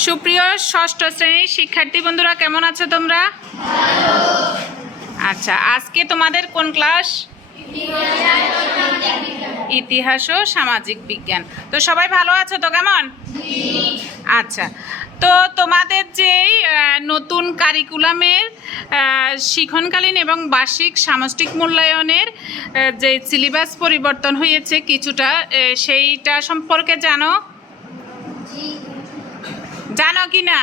সুপ্রিয় ষষ্ঠ শ্রেণীর শিক্ষার্থী বন্ধুরা, কেমন আছো তোমরা? আচ্ছা, আজকে তোমাদের কোন ক্লাস? ইতিহাস ও সামাজিক বিজ্ঞান। তো সবাই ভালো আছো তো? কেমন? আচ্ছা, তো তোমাদের যে নতুন কারিকুলামের শিক্ষণকালীন এবং বার্ষিক সামষ্টিক মূল্যায়নের যে সিলেবাস পরিবর্তন হয়েছে কিছুটা, সেইটা সম্পর্কে জানো কি না?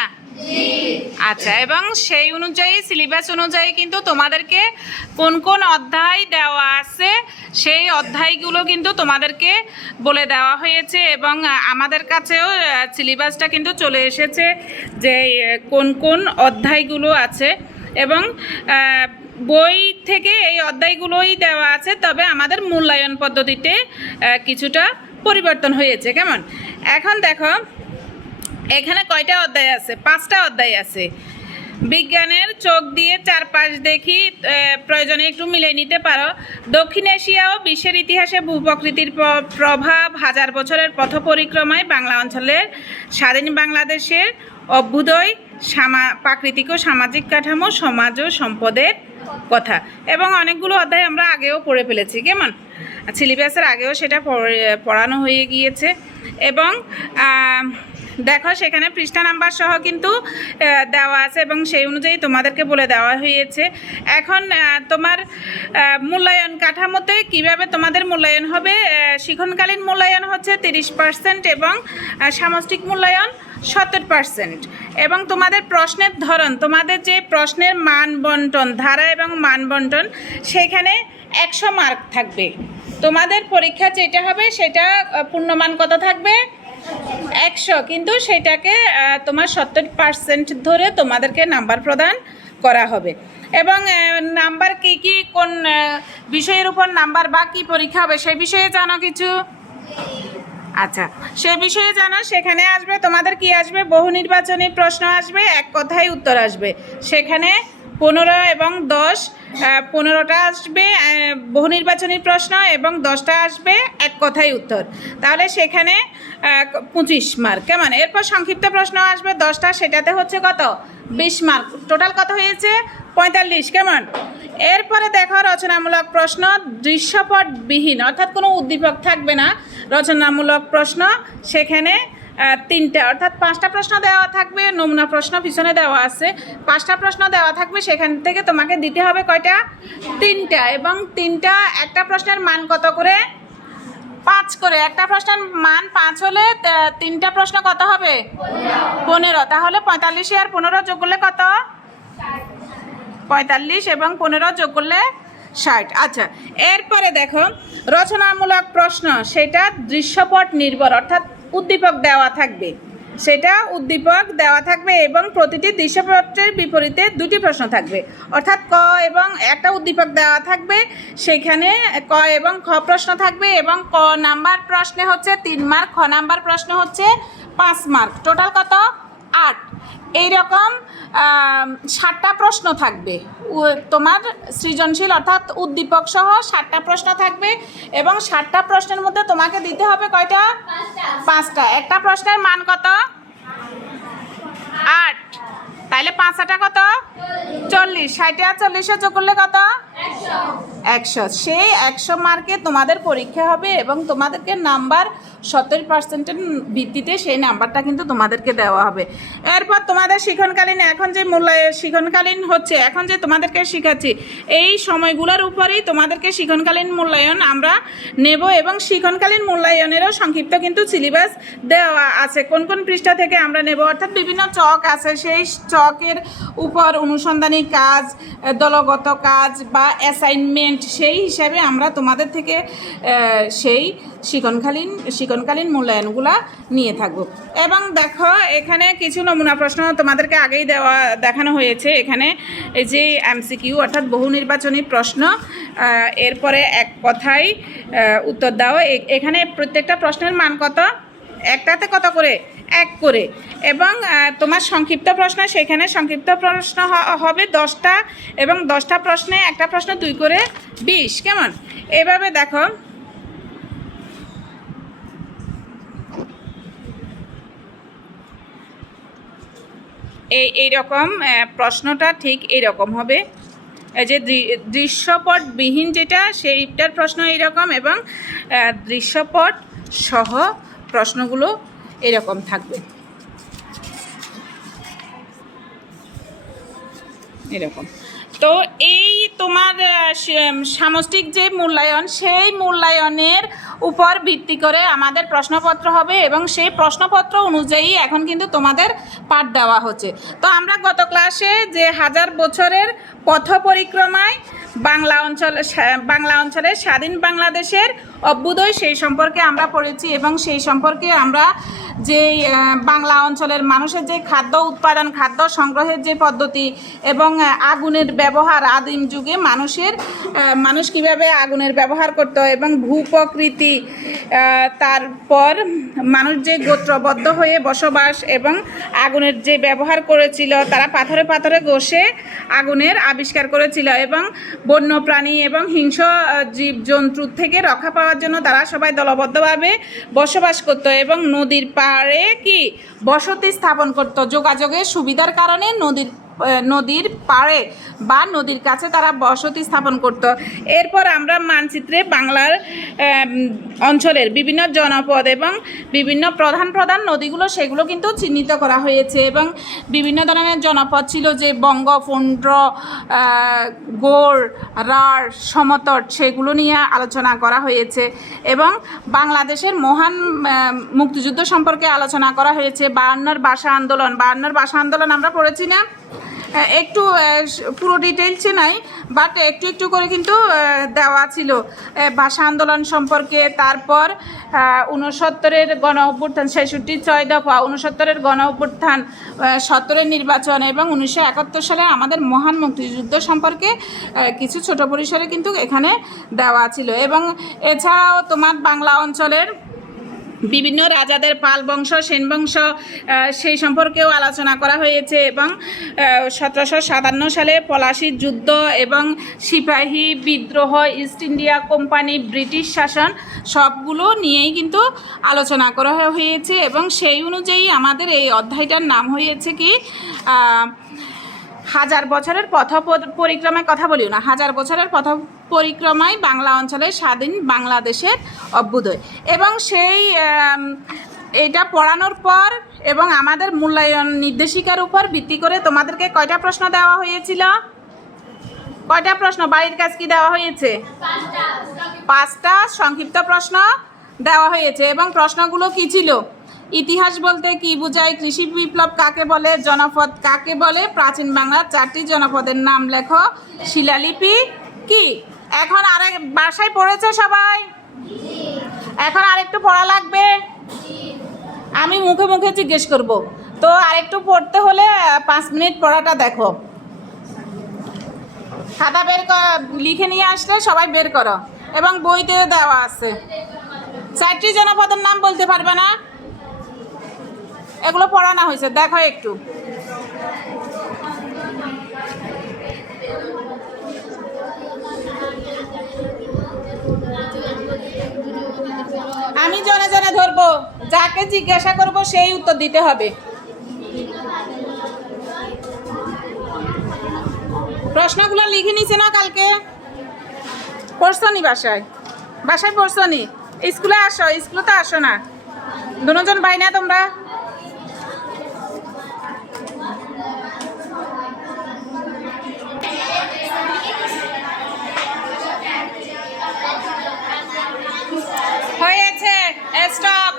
আচ্ছা, এবং সেই অনুযায়ী সিলেবাস অনুযায়ী কিন্তু তোমাদেরকে কোন কোন অধ্যায় দেওয়া আছে সেই অধ্যায়গুলো কিন্তু তোমাদেরকে বলে দেওয়া হয়েছে, এবং আমাদের কাছেও সিলেবাসটা কিন্তু চলে এসেছে যে কোন কোন অধ্যায়গুলো আছে, এবং বই থেকে এই অধ্যায়গুলোই দেওয়া আছে, তবে আমাদের মূল্যায়ন পদ্ধতিতে কিছুটা পরিবর্তন হয়েছে। কেমন? এখন দেখো, এখানে কয়টা অধ্যায় আছে? 5টা অধ্যায় আছে। বিজ্ঞানের চোখ দিয়ে চারপাশ দেখি, প্রয়োজনে একটু মিলিয়ে নিতে পারো। দক্ষিণ এশিয়া ও বিশ্বের ইতিহাসে ভূপ্রকৃতির প্রভাব, হাজার বছরের পথ পরিক্রমায় বাংলা অঞ্চলের স্বাধীন বাংলাদেশের অভ্যুদয়, প্রাকৃতিক ও সামাজিক কাঠামো, সমাজ ও সম্পদের কথা, এবং অনেকগুলো অধ্যায় আমরা আগেও পড়ে ফেলেছি। কেমন? সিলেবাসের আগেও সেটা পড়ানো হয়ে গিয়েছে, এবং দেখো সেখানে পৃষ্ঠা নাম্বার সহ কিন্তু দেওয়া আছে, এবং সেই অনুযায়ী তোমাদেরকে বলে দেওয়া হয়েছে। এখন তোমার মূল্যায়ন কাঠামোতে কিভাবে তোমাদের মূল্যায়ন হবে? শিক্ষণকালীন মূল্যায়ন হচ্ছে 30% এবং সামষ্টিক মূল্যায়ন 70%। এবং তোমাদের প্রশ্নের ধরন, তোমাদের যে প্রশ্নের মান বন্টন, ধারা এবং মান বন্টন, সেখানে 100 মার্ক থাকবে। তোমাদের পরীক্ষা যেটা হবে সেটা পূর্ণমান কত থাকবে? 100, কিন্তু সেটাকে তোমার 70% ধরে তোমাদেরকে নাম্বার প্রদান করা হবে। এবং নাম্বার কি কোন বিষয়ের উপর নাম্বার বা কি পরীক্ষা হবে সেই বিষয়ে জানো কিছু? আচ্ছা, সে বিষয়ে জানো। সেখানে আসবে তোমাদের কি আসবে? বহু নির্বাচনী প্রশ্ন আসবে, এক কথায় উত্তর আসবে। সেখানে 15 এবং 10, 15টা আসবে বহু নির্বাচনী প্রশ্ন এবং 10টা আসবে এক কথায় উত্তর। তাহলে সেখানে 25 মার্ক। কেমন? এরপর সংক্ষিপ্ত প্রশ্ন আসবে 10টা, সেটাতে হচ্ছে কত? 20 মার্ক। টোটাল কত হয়েছে? 45। কেমন? এরপরে দেখো রচনামূলক প্রশ্ন, দৃশ্যপটবিহীন, অর্থাৎ কোনো উদ্দীপক থাকবে না, রচনামূলক প্রশ্ন। সেখানে 3টা, অর্থাৎ 5টা প্রশ্ন দেওয়া থাকবে, নমুনা প্রশ্ন পিছনে দেওয়া আছে। 5টা প্রশ্ন দেওয়া থাকবে, সেখান থেকে তোমাকে দিতে হবে কয়টা? 3টা, এবং 3টা, একটা প্রশ্নের মান কত করে? 5 করে। একটা প্রশ্নের মান 5 হলে 3টা প্রশ্ন কত হবে? 15। তাহলে 45 আর 15 যোগ করলে কত? 45, এবং 15 যোগ করলে 60। আচ্ছা, এরপরে দেখো রচনামূলক প্রশ্ন, সেটা দৃশ্যপট নির্ভর, অর্থাৎ উদ্দীপক দেওয়া থাকবে, সেটা উদ্দীপক দেওয়া থাকবে, এবং প্রতিটি দৃশ্যপটের বিপরীতে 2টি প্রশ্ন থাকবে, অর্থাৎ ক এবং একটা উদ্দীপক দেওয়া থাকবে, সেখানে ক এবং খ প্রশ্ন থাকবে, এবং ক নাম্বার প্রশ্নে হচ্ছে 3 মার্ক, খ নাম্বার প্রশ্ন হচ্ছে 5 মার্ক। টোটাল কত? 8। এইরকম 60টা প্রশ্ন থাকবে তোমার সৃজনশীল, অর্থাৎ উদ্দীপক সহ 60টা প্রশ্ন থাকবে, এবং 60টা প্রশ্নের মধ্যে তোমাকে দিতে হবে কয়টা? 5টা। একটা প্রশ্নের মান কত? 8। তাইলে 5টা কত? 40। 60 আর 40 যোগ করলে কত? 100। সেই 100 মার্কে তোমাদের পরীক্ষা হবে, এবং তোমাদেরকে নাম্বার 70%-এর ভিত্তিতে সেই নাম্বারটা কিন্তু তোমাদেরকে দেওয়া হবে। এরপর তোমাদের শিক্ষণকালীন, এখন যে শিক্ষণকালীন হচ্ছে, এখন যে তোমাদেরকে শেখাচ্ছি, এই সময়গুলোর উপরেই তোমাদেরকে শিক্ষণকালীন মূল্যায়ন আমরা নেব, এবং শিক্ষণকালীন মূল্যায়নেরও সংক্ষিপ্ত কিন্তু সিলেবাস দেওয়া আছে, কোন কোন পৃষ্ঠা থেকে আমরা নেব, অর্থাৎ বিভিন্ন চক আছে, সেই চকের উপর অনুসন্ধানী কাজ, দলগত কাজ বা অ্যাসাইনমেন্ট, সেই হিসাবে আমরা তোমাদের থেকে সেই শিক্ষণকালীন মূল্যায়নগুলো নিয়ে থাকব। এবং দেখো এখানে কিছু নমুনা প্রশ্ন তোমাদেরকে আগেই দেখানো হয়েছে। এখানে এই যে MCQ, অর্থাৎ বহু নির্বাচনী প্রশ্ন, এরপরে এক কথায় উত্তর দাও। এখানে প্রত্যেকটা প্রশ্নের মান কত? একটাতে কত করে? 1 করে। এবং তোমার সংক্ষিপ্ত প্রশ্ন, সেখানে সংক্ষিপ্ত প্রশ্ন হবে 10টা, এবং 10টা প্রশ্নে একটা প্রশ্ন 2 করে 20। কেমন? এভাবে দেখো এইরকম প্রশ্নটা ঠিক এইরকম হবে। এই যে দৃশ্যপটবিহীন যেটা সেইটার প্রশ্ন এইরকম, এবং দৃশ্যপট সহ প্রশ্নগুলো এরকম থাকবে, এরকম। তো এই তোমার সামষ্টিক যে মূল্যায়ন, সেই মূল্যায়নের উপর ভিত্তি করে আমাদের প্রশ্নপত্র হবে, এবং সেই প্রশ্নপত্র অনুযায়ী এখন কিন্তু তোমাদের পাঠ দেওয়া হচ্ছে। তো আমরা গত ক্লাসে যে 1000 বছরের পথ পরিক্রমায় বাংলা অঞ্চলের স্বাধীন বাংলাদেশের অভ্যুদয় সেই সম্পর্কে আমরা পড়েছি, এবং সেই সম্পর্কে আমরা যে বাংলা অঞ্চলের মানুষের যে খাদ্য উৎপাদন, খাদ্য সংগ্রহের যে পদ্ধতি, এবং আগুনের ব্যবহার, আদিম যুগে মানুষ কীভাবে আগুনের ব্যবহার করত, এবং ভূপ্রকৃতি, তারপর মানুষ যে গোত্রবদ্ধ হয়ে বসবাস এবং আগুনের যে ব্যবহার করেছিল, তারা পাথরে পাথরে ঘষে আগুনের আবিষ্কার করেছিল, এবং বন্যপ্রাণী এবং হিংস্র জীবজন্তুর থেকে রক্ষা পাওয়ার জন্য তারা সবাই দলবদ্ধভাবে বসবাস করত, এবং নদীর পাড়ে কি বসতি স্থাপন করত। যোগাযোগের সুবিধার কারণে নদীর পাড়ে বা নদীর কাছে তারা বসতি স্থাপন করত। এরপর আমরা মানচিত্রে বাংলার অঞ্চলের বিভিন্ন জনপদ এবং বিভিন্ন প্রধান নদীগুলো, সেগুলো কিন্তু চিহ্নিত করা হয়েছে, এবং বিভিন্ন ধরনের জনপদ ছিল, যে বঙ্গ, পুন্ড্র, গৌড়, রাঢ়, সমতট, সেগুলো নিয়ে আলোচনা করা হয়েছে, এবং বাংলাদেশের মহান মুক্তিযুদ্ধ সম্পর্কে আলোচনা করা হয়েছে। 52 ভাষা আন্দোলন আমরা পড়েছি না? একটু পুরো ডিটেলসে নাই, বাট একটু একটু করে কিন্তু দেওয়া ছিল ভাষা আন্দোলন সম্পর্কে। তারপর 69-এর গণ অভ্যুত্থান, 66 6 দফা, 69-এর গণ অভ্যুত্থান, 70-এর নির্বাচন, এবং 1971 সালে আমাদের মহান মুক্তিযুদ্ধ সম্পর্কে কিছু ছোট পরিসরে কিন্তু এখানে দেওয়া ছিল। এবং এছাড়াও তোমার বাংলা অঞ্চলের বিভিন্ন রাজাদের, পাল বংশ, সেন বংশ, সেই সম্পর্কেও আলোচনা করা হয়েছে, এবং 1757 সালে পলাশির যুদ্ধ এবং সিপাহী বিদ্রোহ, ইস্ট ইন্ডিয়া কোম্পানি, ব্রিটিশ শাসন, সবগুলো নিয়েই কিন্তু আলোচনা করা হয়েছে, এবং সেই অনুযায়ী আমাদের এই অধ্যায়টার নাম হয়েছে কি 1000 বছরের পথ পরিক্রমায়, কথা বলিও না, 1000 বছরের পথ পরিক্রমায় বাংলা অঞ্চলের স্বাধীন বাংলাদেশের অভ্যুদয়। এবং সেই এটা পড়ানোর পর এবং আমাদের মূল্যায়ন নির্দেশিকার উপর ভিত্তি করে তোমাদেরকে কয়টা প্রশ্ন দেওয়া হয়েছিল? কয়টা প্রশ্ন? বাড়ির কাজ কি দেওয়া হয়েছে? 5টা সংক্ষিপ্ত প্রশ্ন দেওয়া হয়েছে, এবং প্রশ্নগুলো কি ছিল? ইতিহাস বলতে কি বোঝায়? কৃষি বিপ্লব কাকে বলে? জনপদ কাকে বলে? প্রাচীন বাংলার 4টি জনপদের নাম লেখো। শিলালিপি কি? এখন আরেক বাসায় পড়েছে সবাই? এখন আরেকটু পড়া লাগবে, আমি মুখে মুখে জিজ্ঞেস করব। তো আরেকটু পড়তে হলে 5 মিনিট পড়াটা দেখো। খাতা লিখে নিয়ে আসলে সবাই বের করো, এবং বইতে দেওয়া আছে। 4টি জনপদের নাম বলতে পারবে না? এগুলো পড়ানো হয়েছে, দেখো একটু। আমি জনে জনে ধরবো, যাকে জিজ্ঞাসা করব সেই উত্তর দিতে হবে। প্রশ্নগুলো লিখে নিছে না কালকে? পড়ছো নি বাসায়? পড়ছো নি? স্কুলে আসো, স্কুলে তো আসো না, দুজন ভাই না তোমরা? হয়েছে, স্টপ,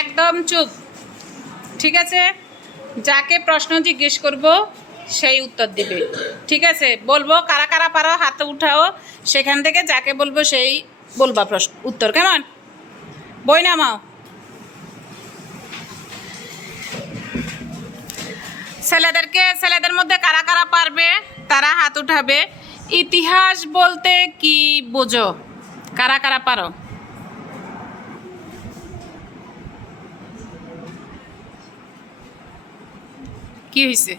একদম চুপ, ঠিক আছে? যাকে প্রশ্ন জিজ্ঞেস করব সেই উত্তর দিবে, ঠিক আছে? বলবো কারা কারা পারো হাত উঠাও, সেখান থেকে যাকে বলবো সেই বলবা প্রশ্ন উত্তর, কেমন? বই নামাও। ছেলেদের মধ্যে কারা কারা পারবে তারা হাত উঠাবে। ইতিহাস বলতে কি বোঝো? কারা কারা পারো? কি হয়েছে?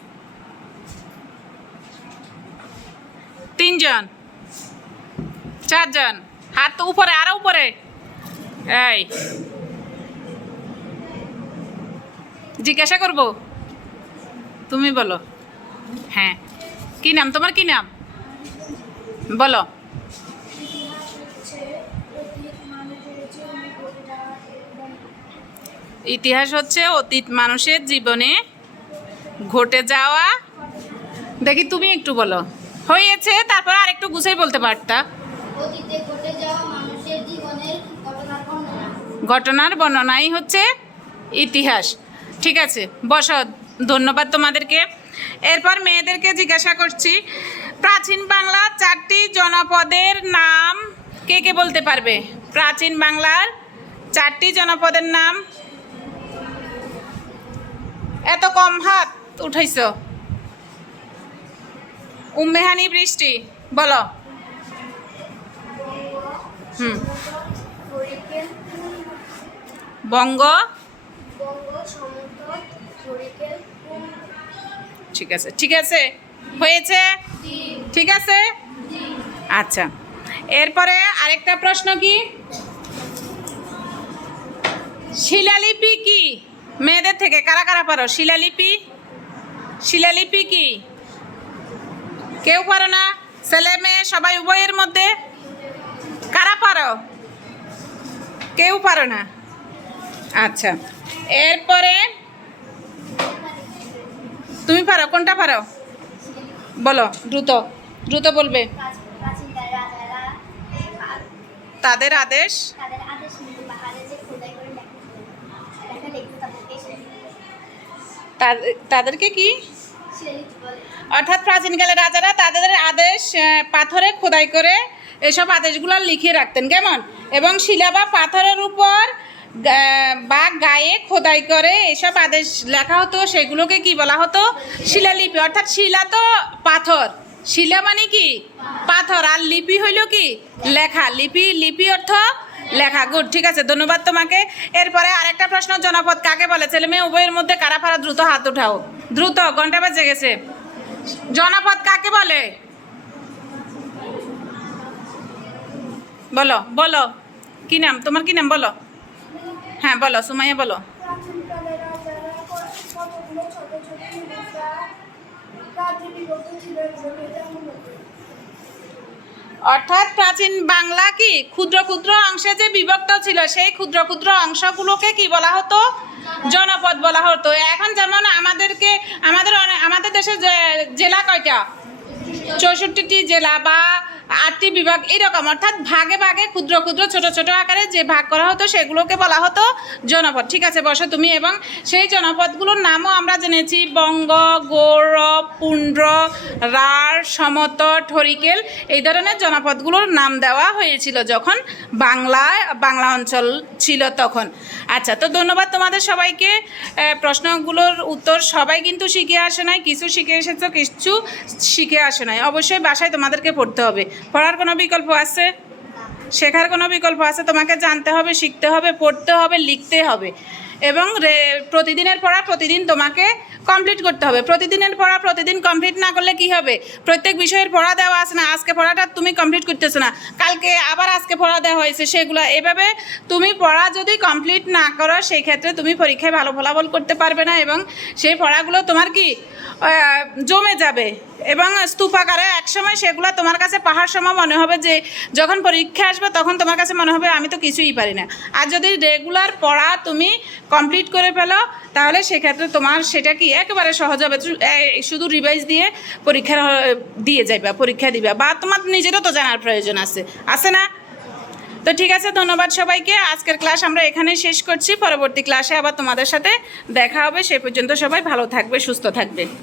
3 জন, 4 জন, হাত উপরে, আরো উপরে। এই জিজ্ঞাসা করবো তুমি বলো। হ্যাঁ, কি নাম তোমার, কি নাম বলো? ইতিহাস হচ্ছে অতীত মানুষের জীবনে ঘটে যাওয়া। দেখি তুমি একটু বলো। হয়েছে, তারপর আর একটু গুছাই বলতে পারতা। অতীতে ঘটে যাওয়া মানুষের জীবনের ঘটনার বর্ণনাই হচ্ছে ইতিহাস। ঠিক আছে, বসো। ধন্যবাদ তোমাদেরকে। এরপর মেয়েদেরকে জিজ্ঞাসা করছি, প্রাচীন বাংলার 4টি জনপদের নাম কে কে বলতে পারবে? প্রাচীন বাংলার 4টি জনপদের নাম। এত কম হাত উঠাইছ? উম্মেহানি বৃষ্টি, বলো। হুম, বঙ্গ। ঠিক আছে, ঠিক আছে, হয়েছে, ঠিক আছে। আচ্ছা, এরপরে আরেকটা প্রশ্ন, কি শিলালিপি কি? মেয়েদের থেকে কারা কারা পারো শিলালিপি? শিলালিপি কি? কেউ পারো না? ছেলে মেয়ে সবাই উভয়ের মধ্যে কারা পারো? কেউ পারো না। আচ্ছা, এরপরে তুমি পারো, কোনটা পারো বলো, দ্রুত দ্রুত বলবে। তাদের আদেশ। তাদেরকে কি? অর্থাৎ প্রাচীনকালে রাজারা তাদের আদেশ পাথরে খোদাই করে এসব আদেশগুলো লিখে রাখতেন, কেমন? এবং শিলা বা পাথরের উপর বা গায়ে খোদাই করে এসব আদেশ লেখা হতো, সেগুলোকে কি বলা হতো? শিলালিপি। অর্থাৎ শিলা তো পাথর, শিলা মানে কি? পাথর, আর লিপি হইল কি? লেখা। লিপি, লিপি অর্থ লেখা। গুড, ঠিক আছে, ধন্যবাদ তোমাকে। এরপরে আরেকটা প্রশ্ন, জনপদ কাকে বলে? ছেলে মেয়ে উভয়ের মধ্যে কারা পারা? দ্রুত হাত উঠাও, দ্রুত, ঘন্টা বাজে গেছে। জনপদ কাকে বলে? বলো বলো, কি নাম তোমার, কি নাম বলো? হ্যাঁ বলো, সুমাইয়া বলো। অর্থাৎ প্রাচীন বাংলা কি ক্ষুদ্র ক্ষুদ্র অংশে যে বিভক্ত ছিল, সেই ক্ষুদ্র ক্ষুদ্র অংশগুলোকে কি বলা হতো? জনপদ বলা হতো। এখন যেমন আমাদের দেশে জেলা কয়টা? 64টি জেলা বা 8টি বিভাগ, এরকম। অর্থাৎ ভাগে ভাগে ক্ষুদ্র ক্ষুদ্র ছোট ছোট আকারে যে ভাগ করা হতো সেগুলোকে বলা হতো জনপদ। ঠিক আছে, বসো তুমি। এবং সেই জনপদগুলোর নামও আমরা জেনেছি, বঙ্গ, গৌড়, পুন্ড্র, রাঢ়, সমতট, হরিকেল, এই ধরনের জনপদগুলোর নাম দেওয়া হয়েছিল যখন বাংলা অঞ্চল ছিল তখন। আচ্ছা, তো ধন্যবাদ তোমাদের সবাইকে। প্রশ্নগুলোর উত্তর সবাই কিন্তু শিখে আসে নাই, কিছু শিখে এসেছো, কিছু শিখে আসে নাই। অবশ্যই বাসায় তোমাদেরকে পড়তে হবে। পড়ার কোনো বিকল্প আছে? শেখার কোনো বিকল্প আছে? তোমাকে জানতে হবে, শিখতে হবে, পড়তে হবে, লিখতে হবে, এবং প্রতিদিনের পড়া প্রতিদিন তোমাকে কমপ্লিট করতে হবে। প্রতিদিনের পড়া প্রতিদিন কমপ্লিট না করলে কি হবে? প্রত্যেক বিষয়ের পড়া দেওয়া আছে না, আজকে পড়াটা তুমি কমপ্লিট করতেছো না, কালকে আবার আজকে পড়া দেওয়া হয়েছে, সেগুলো এভাবে তুমি পড়া যদি কমপ্লিট না করো, সেই ক্ষেত্রে তুমি পরীক্ষায় ভালো ফলাফল করতে পারবে না, এবং সেই পড়াগুলো তোমার কি জমে যাবে, এবং স্তূপাকারে একসময় সেগুলো তোমার কাছে পাহাড় সম মনে হবে, যে যখন পরীক্ষা আসবে তখন তোমার কাছে মনে হবে আমি তো কিছুই পারি না। আর যদি রেগুলার পড়া তুমি কমপ্লিট করে ফেলো, তাহলে সেক্ষেত্রে তোমার সেটা কি একেবারে সহজ হবে। শুধু রিভাইজ দিয়ে পরীক্ষা দিয়ে যাইবা, পরীক্ষা দিবা, বা তোমার নিজেরও তো জানার প্রয়োজন আছে না? তো ঠিক আছে, ধন্যবাদ সবাইকে। আজকের ক্লাস আমরা এখানেই শেষ করছি। পরবর্তী ক্লাসে আবার তোমাদের সাথে দেখা হবে। সে পর্যন্ত সবাই ভালো থাকবে, সুস্থ থাকবে।